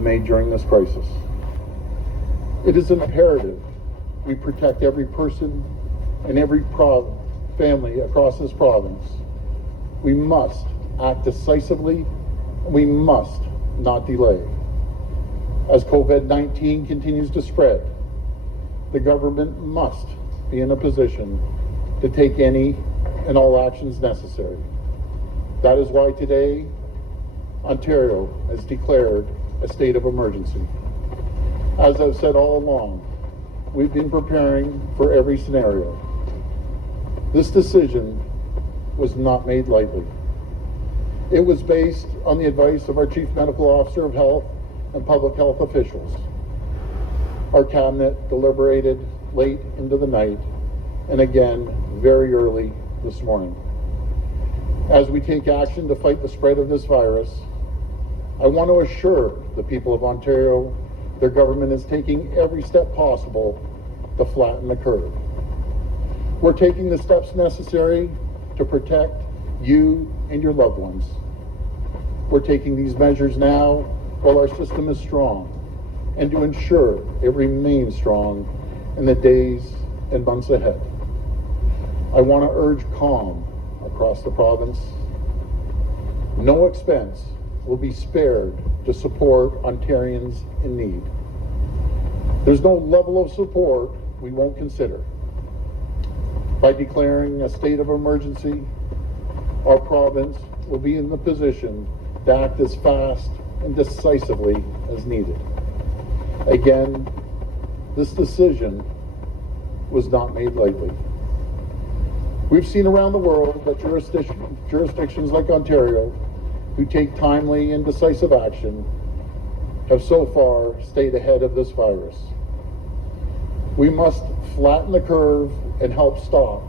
have made during this crisis. It is imperative we protect every person and every family across this province. We must act decisively, and we must not delay. As COVID-19 continues to spread, the government must be in a position to take any and all actions necessary. That is why today, Ontario has declared a state of emergency. As I've said all along, we've been preparing for every scenario. This decision was not made lightly. It was based on the advice of our Chief Medical Officer of Health and public health officials. Our cabinet deliberated late into the night and again very early this morning. As we take action to fight the spread of this virus, I want to assure the people of Ontario their government is taking every step possible to flatten the curve. We're taking the steps necessary to protect you and your loved ones. We're taking these measures now while our system is strong and to ensure it remains strong in the days and months ahead. I want to urge calm across the province. No expense will be spared to support Ontarians in need. There's no level of support we won't consider. By declaring a state of emergency, our province will be in the position to act as fast and decisively as needed. Again, this decision was not made lightly. We've seen around the world that jurisdictions like Ontario, who take timely and decisive action, have so far stayed ahead of this virus. We must flatten the curve and help stop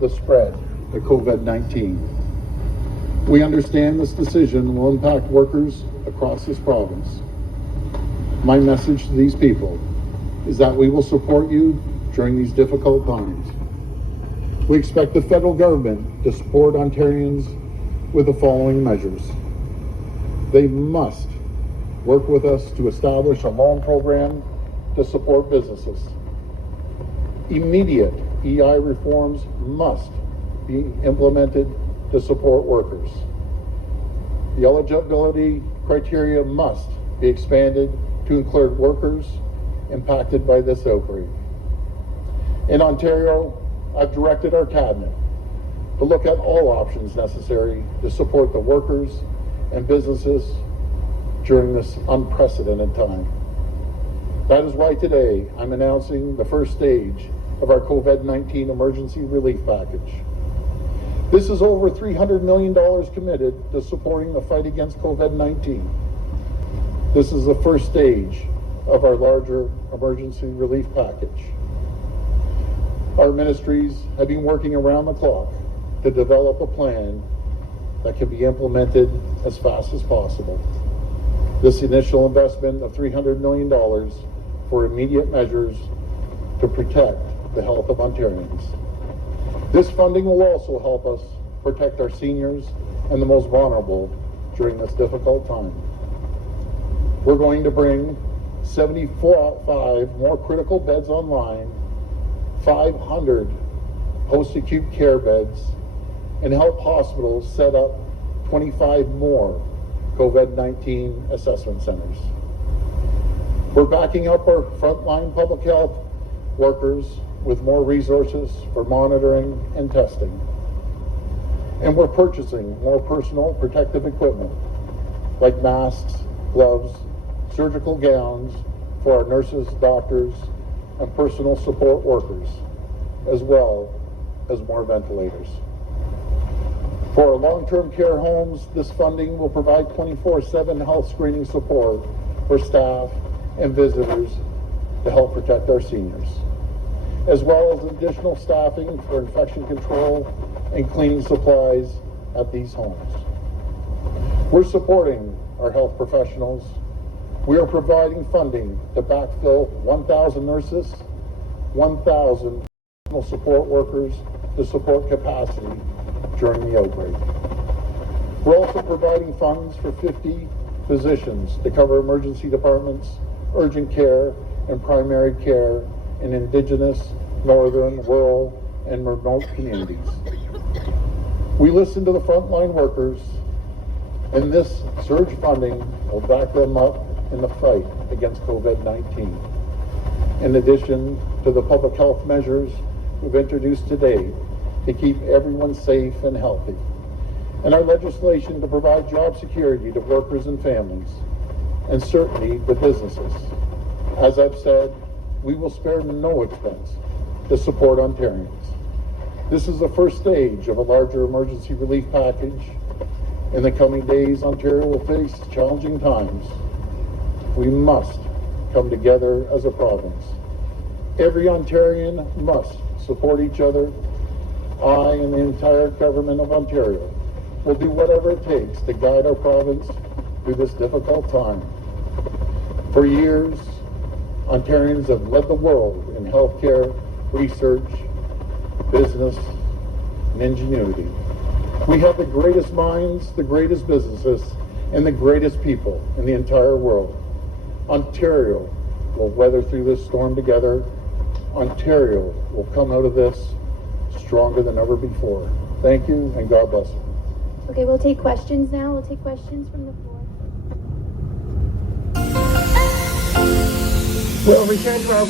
the spread of COVID-19. We understand this decision will impact workers across this province. My message to these people is that we will support you during these difficult times. We expect the federal government to support Ontarians with the following measures. They must work with us to establish a loan program to support businesses. Immediate EI reforms must be implemented to support workers. The eligibility criteria must be expanded to include workers impacted by this outbreak. In Ontario, I've directed our cabinet to look at all options necessary to support the workers and businesses during this unprecedented time. That is why today I'm announcing the first stage of our COVID-19 emergency relief package. This is over $300 million committed to supporting the fight against COVID-19. This is the first stage of our larger emergency relief package. Our ministries have been working around the clock to develop a plan that can be implemented as fast as possible. This initial investment of $300 million for immediate measures to protect the health of Ontarians. This funding will also help us protect our seniors and the most vulnerable during this difficult time. We're going to bring 75 more critical beds online, 500 post-acute care beds, and help hospitals set up 25 more COVID-19 assessment centers. We're backing up our frontline public health workers with more resources for monitoring and testing. And we're purchasing more personal protective equipment like masks, gloves, surgical gowns for our nurses, doctors, and personal support workers, as well as more ventilators. For our long-term care homes, this funding will provide 24/7 health screening support for staff and visitors to help protect our seniors, as well as additional staffing for infection control and cleaning supplies at these homes. We're supporting our health professionals. We are providing funding to backfill 1,000 nurses, 1,000 support workers to support capacity during the outbreak. We're also providing funds for 50 physicians to cover emergency departments, urgent care, and primary care in indigenous, northern, rural, and remote communities. We listen to the frontline workers, and this surge funding will back them up in the fight against COVID-19. In addition to the public health measures we've introduced today to keep everyone safe and healthy, and our legislation to provide job security to workers and families, and certainty to businesses. As I've said, we will spare no expense to support Ontarians. This is the first stage of a larger emergency relief package. In the coming days, Ontario will face challenging times. We must come together as a province. Every Ontarian must support each other. I and the entire government of Ontario will do whatever it takes to guide our province through this difficult time. For years, Ontarians have led the world in healthcare, research, business, and ingenuity. We have the greatest minds, the greatest businesses, and the greatest people in the entire world. Ontario will weather through this storm together. Ontario will come out of this stronger than ever before. Thank you, and God bless you. Okay, we'll take questions now. We'll take questions from the floor. We'll return to our